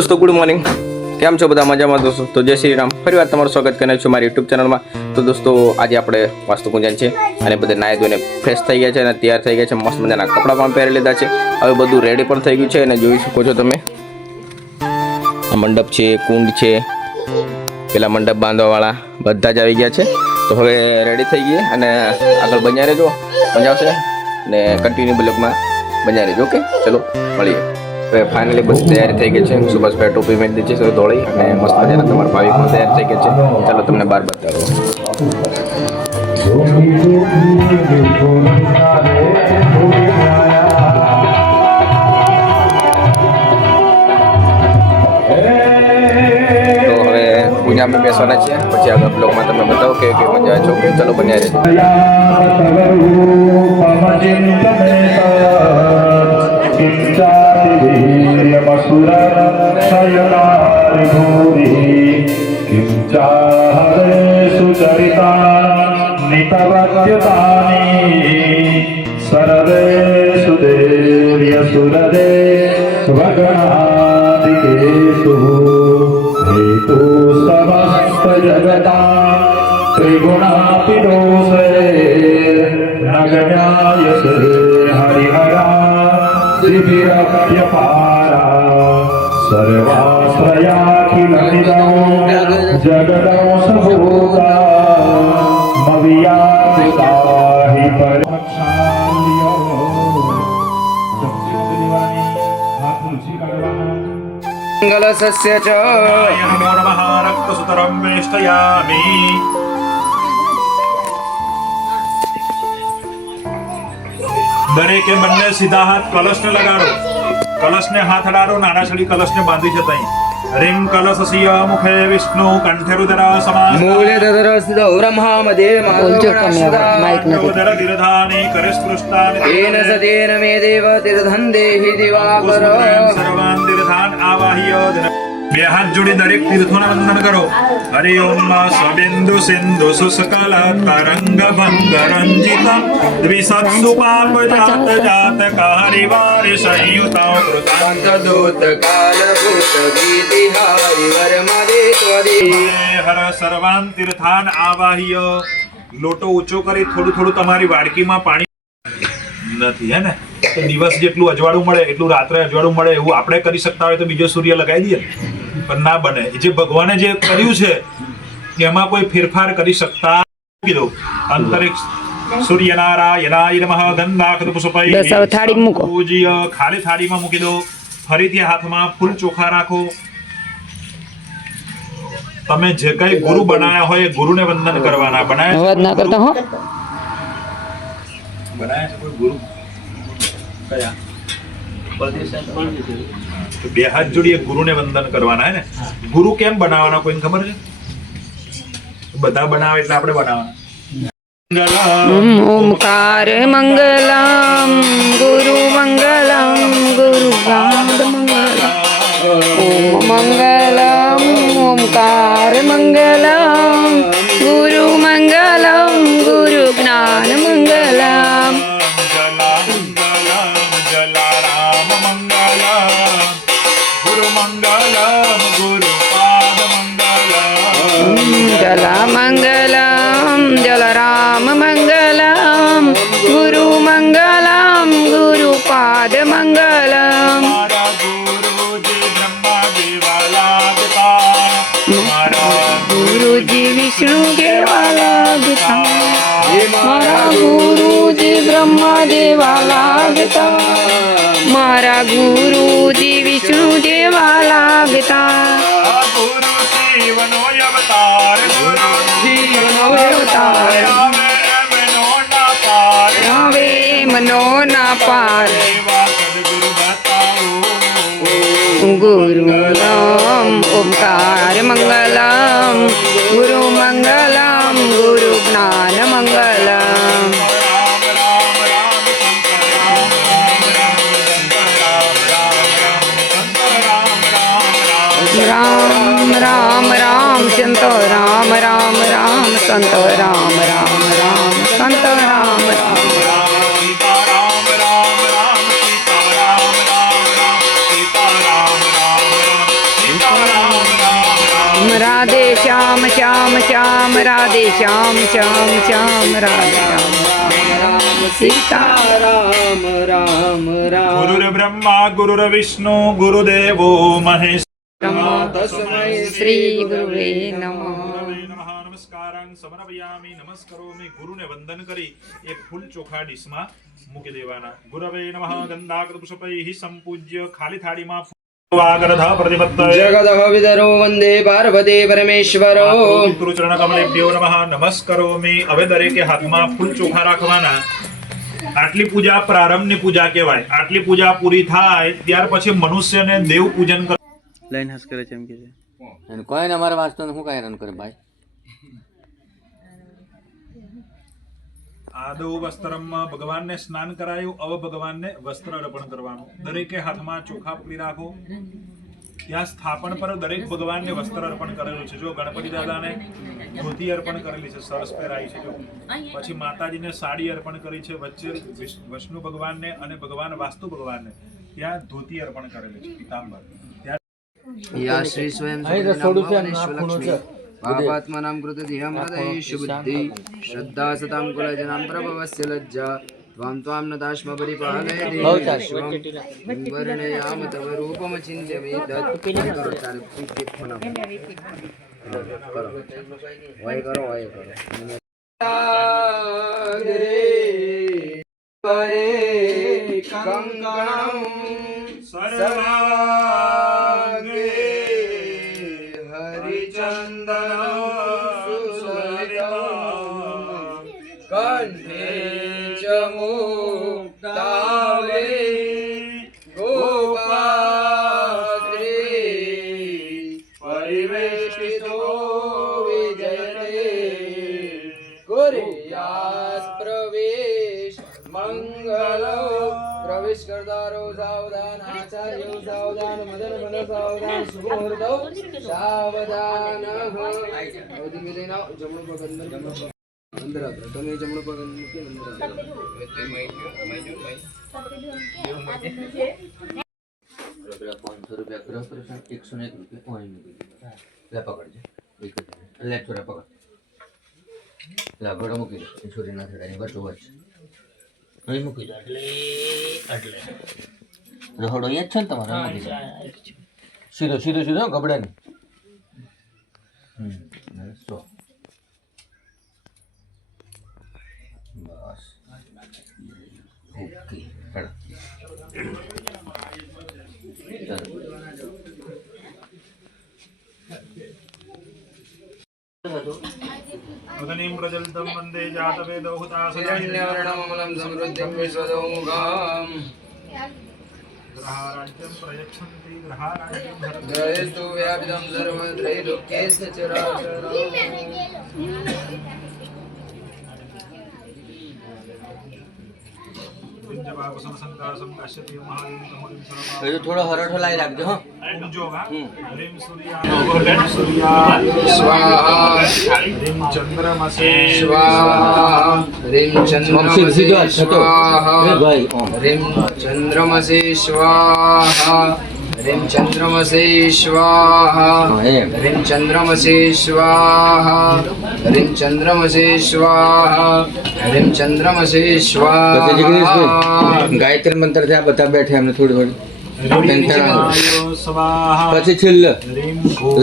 दोस्तों good morning, केम छो बधा मजा में दोस्तों। तो जय श्री राम। फरी बार तमाરું स्वागत करे छो मारी यूट्यूब चैनल में। तो दोस्तों आज આપણે વાસ્તુ પૂજન છે અને બધે નાઈ ધોઈને ફ્રેશ થઈ ગયા છે અને તૈયાર થઈ ગયા છે, મસ્ત મજાના કપડાં પણ પહેરી લીધા છે। હવે બધું રેડી પણ થઈ ગયું છે અને જોઈ શકો છો તમે આ મંડપ છે, કુંડ છે, પેલા મંડપ બાંધવાવાળા બધા જ આવી ગયા છે। તો હવે રેડી થઈ ગઈ અને આગળ બન્યા રહેજો, મજા આવશે અને કન્ટિન્યુ બ્લોગમાં બન્યા રહેજો। ઓકે ચલો મળીએ। હવે ફાઇનલી બસ તૈયારી થઈ ગઈ છે। સુભાષભાઈ ટોપી પહેરી દીધી છે ધોળી અને મસ્ત મજાના તમારા ભાવિક પણ તૈયાર થઈ ગયા છે। ચાલો તમને બહાર બતાવો। તો હવે પૂજા में બેસવાના છે, પછી આગળ બ્લોગમાં તમને બતાવો કે મજા આવે છે। ચલો બન્યા રહેજો। सर्वेषु देव्यसुरदेव भगणादिकेषु हेतु समस्त जगता त्रिगुणापिदोषे नगण्यायसे हरिहरा शिबिरप्यपारा सर्वाश्रयाखिलमिदं जगदं सबूता मवियापिता हि परमक्षाल्यो मंगलस्य च नमो नमः रक्तसुतरं वेष्टयामि। दरेके બંને સીધા હાથ કલશને લગાડો, કલશને હાથ અડાડો, નાનાછડી કલશને બાંધી છે તઈ। રીમ કલશસ્ય મુખે વિષ્ણુ કંઠે રુદ્ર સમાસ મૂલે દદરસ્ત બ્રહ્મા મધ્યે ઉદર ગિરધાની કરે સ્પૃષ્ટાનિ તેન સદેન મે દેવ તીર્થં દેહિ દિવાકર સર્વાન તીર્થાન આવાહ્ય। બે હાથ જોડી દરેક તીર્થોના વંદન કરો। હરિ ઓમ સ્વબિંદુ સિંધુ સુસકલ તરંગ ભંગ રંજિત દ્વિસત્સુ પાપ જાત જાત કારિવારી સંયુત કૃતાંત દૂત કાલ ભૂત ગીતિ હારી વર્મદે ત્વદી હર સર્વાન તીર્થાન આવાહ્ય। લોટો ઊંચો કરી થોડું થોડું તમારી વાડકીમાં પાણી નથી હે ને, તો દિવસ જેટલું અજવાળું મળે એટલું રાત્રે અજવાળું મળે એવું આપણે કરી શકતા હોય તો બીજો સૂર્ય લગાવી દઈએ, પણ ના બને। જે ભગવાને જે કર્યું છે એમાં કોઈ ફેરફાર કરી શકતા કીધું। અંતરિક્ષ સૂર્યનારાયણાય નમઃ ગંધાક્ષત પુષ્પૈ થાળી મૂકો, પૂજ્ય ખાલી થાળીમાં મૂકી દો। ફરીથી હાથમાં ફૂલ ચોખા રાખો। તમે જે કઈ ગુરુ બનાયા હોય એ ગુરુને વંદન કરવાના। અવાજ ના કરતા હો, બનાયા છે કોઈ ગુરુ કયા? તો બે હાથ જોડી એક ગુરુને વંદન કરવાના હે ને। ગુરુ કેમ બનાવવાના કોઈને ખબર છે? બધા બનાવે એટલે આપણે બનાવવાના। ઓમકાર મંગલમ ગુરુ મંગલમ ગુરુ ગાદ મંગલમ ઓમ મંગલમ ઓમકાર મંગલમ ગુરુ મંગલમ ગુરુ જ્ઞાન મંગલમ જલારામ મંગલમ ગુરુ મંગલમ ગુરુ પાદ મંગલમ જલા મંગલમ જલરામ મંગલમ ગુરુ મંગલમ ગુરુ પાદ મંગલમ મારા ગુરુજી બ્રહ્મા દેવાલા પિતા મારા ગુરુજી વિષ્ણુ કેવા લાગતા મારા ગુરુજી બ્રહ્મા દેવા લાગતા મારા ગુરુજી વિષ્ણુ દેવા લાગતા ગુરુ શિવનો અવતાર ગુરુ શિવનો અવતાર હવે મનો ના પાર એવા સદગુરુ બતાવો। ગુરુ નામ ઓમકાર મંગલમ ગુરુ મંગલમ ગુરુ જ્ઞાન મંગલમ રામ રામ રામ શંકર રામ રામ રામ શંકર રામ રામ રામ શંકર રામ રામ રામ રામ રામ રામ સંતો રામ રામ રામ સંતો રામ રામ રામ સંતો રામ રામ રાધે શ્યામ શ્યામ શ્યામ રાધે રામ સીતારામ રામ રામ ગુરુર્બ્રહ્મા ગુરુર્વિષ્ણુ ગુરુદેવો મહેશ તસ્મૈ શ્રી ગુરુવે નમઃ. નમસ્કારં સમર્પયામિ નમસ્કરોમિ. ગુરુને વંદન કરી એ ફૂલ ચોખા ડીશમાં મૂકી દેવાના. ગુરવે નમઃ. ગંધાકૃત પુષ્પૈઃ સંપૂજ્ય ખાલી થાળીમાં વાગરધ પ્રતિપત્તયે જગદઃ વિદરો વંદે પાર્વતી પરમેશ્વરો. પિતૃચરણ કમલેભ્યો નમઃ. નમસ્કરોમિ. હવે દરેકે હાથમાં ફૂલ ચોખા રાખવાના. આટલી પૂજા પ્રારંભની પૂજા કહેવાય. આટલી પૂજા પૂરી થાય ત્યાર પછી મનુષ્યને દેવ પૂજન લાઈન હસ કરે છે એમ કે છે અને કોઈને અમારે વાંચતો શું કાંઈ હેરાન કરે ભાઈ. આદૌ વસ્ત્રમ ભગવાનને સ્નાન કરાયું. હવે ભગવાનને વસ્ત્ર અર્પણ કરવાનું. દરેકે હાથમાં ચોખા પકડી રાખો. ત્યાં સ્થાપન પર દરેક ભગવાનને વસ્ત્ર અર્પણ કરેલું છે. જો ગણપતિ દાદાને ધોતી અર્પણ કરેલી છે, સરસ પહેરાઈ છે. જો પછી માતાજીને સાડી અર્પણ કરી છે. વચ્ચે વિષ્ણુ ભગવાનને અને ભગવાન વાસ્તુ ભગવાનને ત્યાં ધોતી અર્પણ કરેલી છે, પીતાંબર. યા શ્રી સ્વયં લક્ષ્મી પાપાત્માનાં કૃતે ધિયં હૃદયેષુ બુદ્ધિ શ્રદ્ધા સતાં કુલજનાં પ્રભવસ્ય લજ્જા ત્વાં ત્વાં નતાશ્મ પરિપાલય દેવશ્વં વર્ણયામ તવ રૂપમ ચિંત્યમે તત્ કરો ચાલે પીકે ફોન કરો હોય કરો સાગરે પરે કંકણમ સર્વાંગે હરિચંદન સુલલિતમ કંઠે ચ મુક્તાવલી ગોપાશ્રી પરિવેષ્ટિતો વિજયતે કુર્યાસ પ્રવેશ મંગલો. પ્રવેશ કરતારો સાવધાન, આચાર્યો સાવધાન, મદન મન સાવધાન, શુભમુહૂર્તો સાવધાન. ધીમે ધીમે જમણું પગ અંદર આપો. તમે જમણું પગ મૂકી અંદર આપો. ₹500 ગ્રહ પ્રસંગ 101 રૂપિયા ઓઇલ મૂકી દીધા. લે પકડજે. લે છોરા પકડ. લે ઘોડો મૂકી દે. છોરી ના થડાની વચ્ચો વચ્ચ અહીં મૂકી દો. એટલે રહોડો અહીંયા જ છે ને તમારે? મૂકી દો. સીધો સીધો સીધો ગબડા નહીં. સો બસ ઓકે. અગ્નિં પ્રજલિતં વંદે જાતવેદો હુતાસનં હિરણ્યવર્ણમમલં સમૃદ્ધિં વિશ્વદોમુખાં ગ્રહારાજ્યં પ્રયચ્છન્તિ ગ્રહારાજ્યં ધરન્તિ. જયેસ્તુ વ્યાપિતં સર્વત્રૈલોક્યેસ્ય ચરાચરम्. હજુ થોડો હરઠો લાવી રાખજો. હો સ્વાહા સ્વાહા રીમ ચંદ્રમસે સ્વાહા રીમ ચંદ્રમસે સ્વાહા રીમ ચંદ્રમસે સ્વાહા રીમ ચંદ્રમસે સ્વાહા રીમ ચંદ્રમસે સ્વાહા રીમ ચંદ્રમસે સ્વાહા. ગાયત્રી મંત્ર ત્યાં બધા બેઠે અમને થોડી પછી છેલ્લે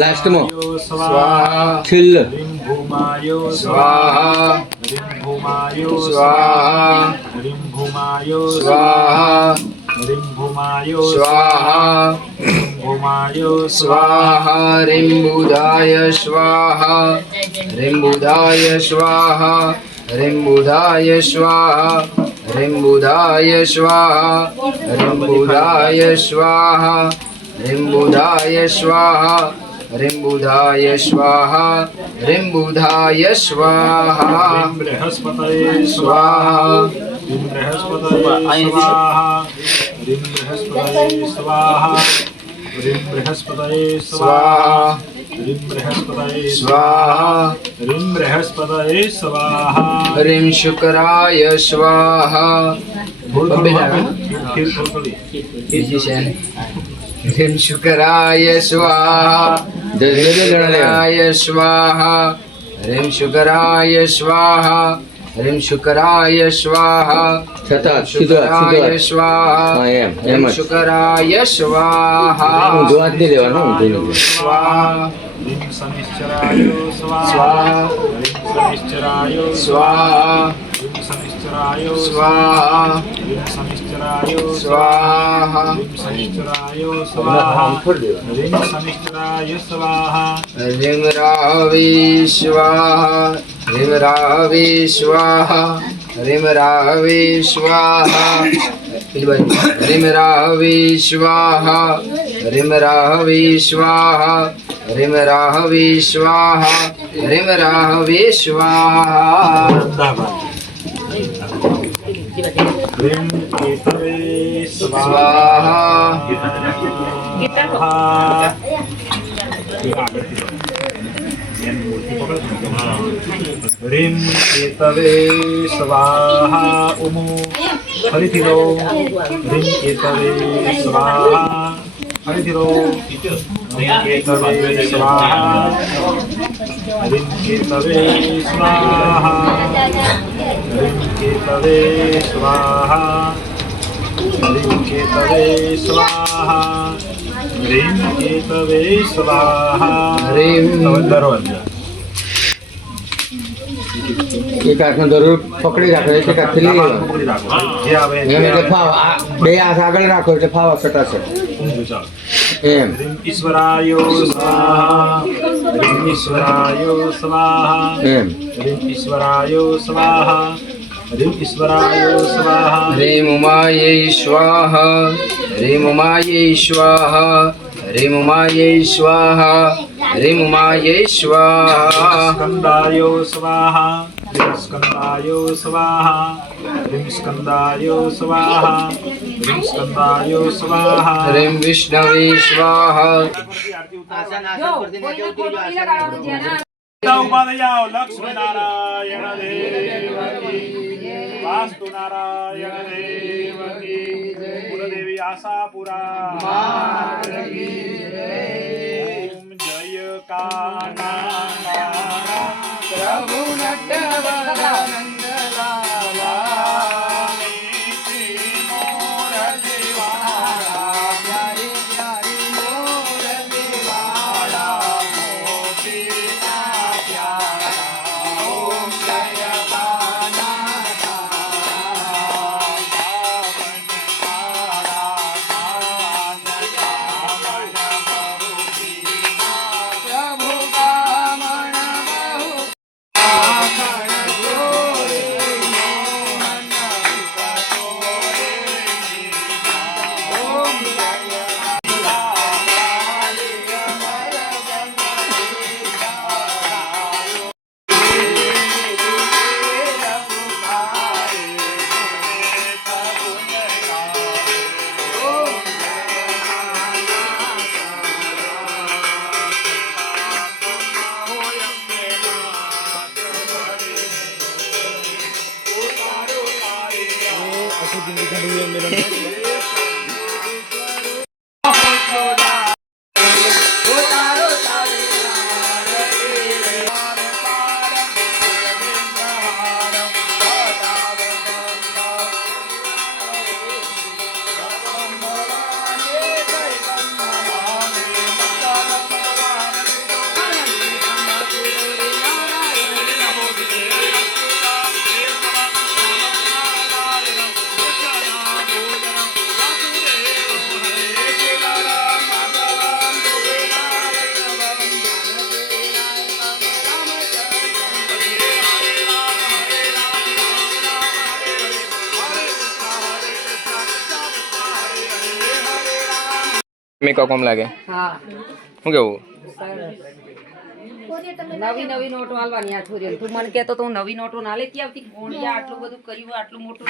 લાસ્ટમાં સ્વાહા છેલ્લે સ્વાહા સ્વાહા સ્વાહા સ્વાહા સ્વાહા રીમ બુધાય સ્વાહા રીમ બુધાય સ્વાહા રીમ બુધાય સ્વાહા રીમ બુધાય સ્વાહા રીમ બુધાય સ્વાહા રીમ બુધાય સ્વાહા રીમ બુધાય સ્વાહા રીમ બુધાય સ્વાહા. બૃહસ્પતયે સ્વાહા રીમ બૃહસ્પતયે સ્વાહા રીમ બૃહસ્પતયે સ્વાહા રીમ બૃહસ્પતયે સ્વાહા રીમ બૃહસ્પતયે સ્વાહા. રીમ શુક્રાય સ્વાહા. રીમ શુક્રાય સ્વાહા. શુક્રાય સ્વાહા ह्रीं शुकराय स्वाहा ह्रीं शुकराय स्वाहा છતાં સીધો હાથ, સીધો शुकराय હાથ. स्वाहा હા, એમ ह्रीं જ शुकराय स्वाहा ઊંધો હાથ નહીં લેવાનો, ઊંધો નહીં લેવાનો. स्वाहा ह्रीं शनिश्चराय स्वाहा स्वाहा ह्रीं शनिश्चराय स्वाहा ह्रीं शनिश्चराय स्वाहा ह्रीं शनिश्चराय स्वाहा ह्रीं शनिश्चराय स्वाहा ह्रीं शनिश्चराय स्वाहा ह्रीं रावे स्वाहा ह्रीं रावे स्वाहा ह्रीं रावे स्वाहा ह्रीं रावे स्वाहा ह्रीं रावे स्वाहा ह्रीं रावे स्वाहा ह्रीं रावे स्वाहा ह्रीं केतवे स्वाहा ह्रीं केतवे स्वाहा उमो फरीથી લો ह्रीं केतवे स्वाहा फरीથી લો ह्रीं केतवे स्वाहा ह्रीं केतवे स्वाहा ह्रीं केतवे स्वाहा ह्रीं केतवे स्वाहा ह्रीं केतवे स्वाहा ह्रीं દરવાજા એક હાથનો દોરો પકડી રાખો, એક હાથથી લઈ લેવાનો. પકડી રાખો જે આવે એમ એટલે ફાવ આ બે હાથ આગળ રાખો એટલે ફાવ સટાસટ એમ. ह्रीं ईश्वराय स्वाहा ह्रीं ईश्वराय स्वाहा એમ ह्रीं ईश्वराय स्वाहा ह्रीं ईश्वराय स्वाहा ह्रीं उमायै स्वाहा ह्रीं उमायै स्वाहा ह्रीं उमायै स्वाहा ह्रीं उमायै स्वाहा स्कंदाय स्वाहा ह्रीं स्कंदाय स्वाहा ह्रीं स्कंदाय स्वाहा ह्रीं स्कंदाय स्वाहा ह्रीं विष्णवे स्वाहा ઉભા થઈ જાઓ લક્ષ્મી નારાયણ દેવ વાસ્તુ નારાયણ દેવ કુલદેવી આશાપુરા ઓમ જય કાના પ્રભુ મેં કોમ લાગે હા શું કેવું નવી નવી નોટો હાલવાની આ છોરીઓ તું મને કહેતો તો હું નવી નોટો ના લેતી આવતી કોણિયા આટલું બધું કર્યું આટલું મોટું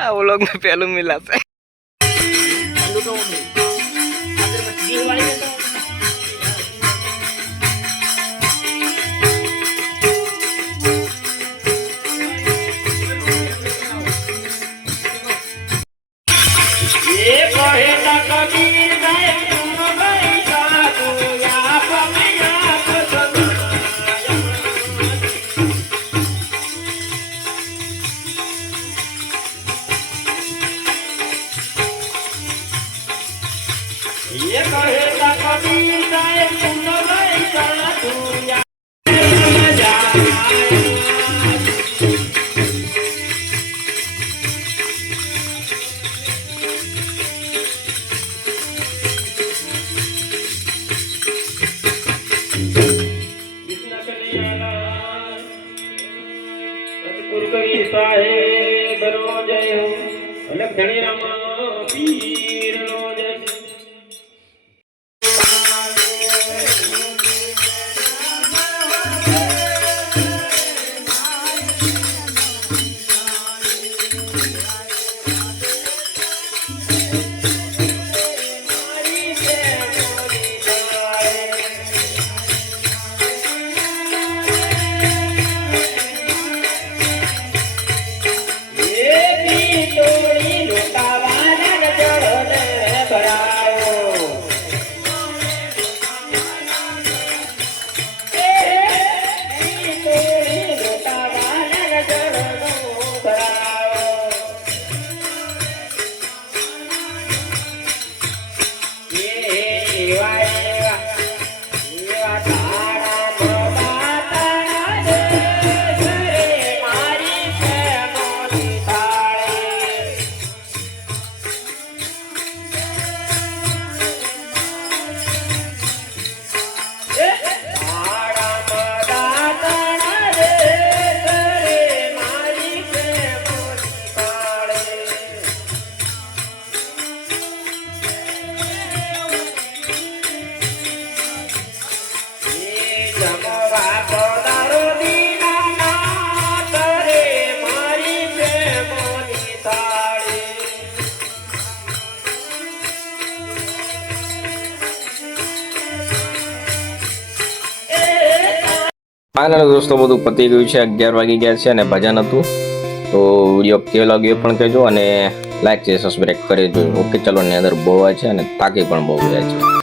આ વ્લોગ में પહેલું મિલાશે ફાઇનલ દોસ્તો બધું પતી ગયું છે, 11 વાગી ગયા છે અને ભજન હતું. તો વિડીયો કેવો લાગ્યો એ પણ કહેજો અને લાઈક છે સબસ્ક્રાઈબ કરી દેજો. ઓકે, ચલો ને અંદર બહુ છે અને થાકી પણ બહુ ગયા છે.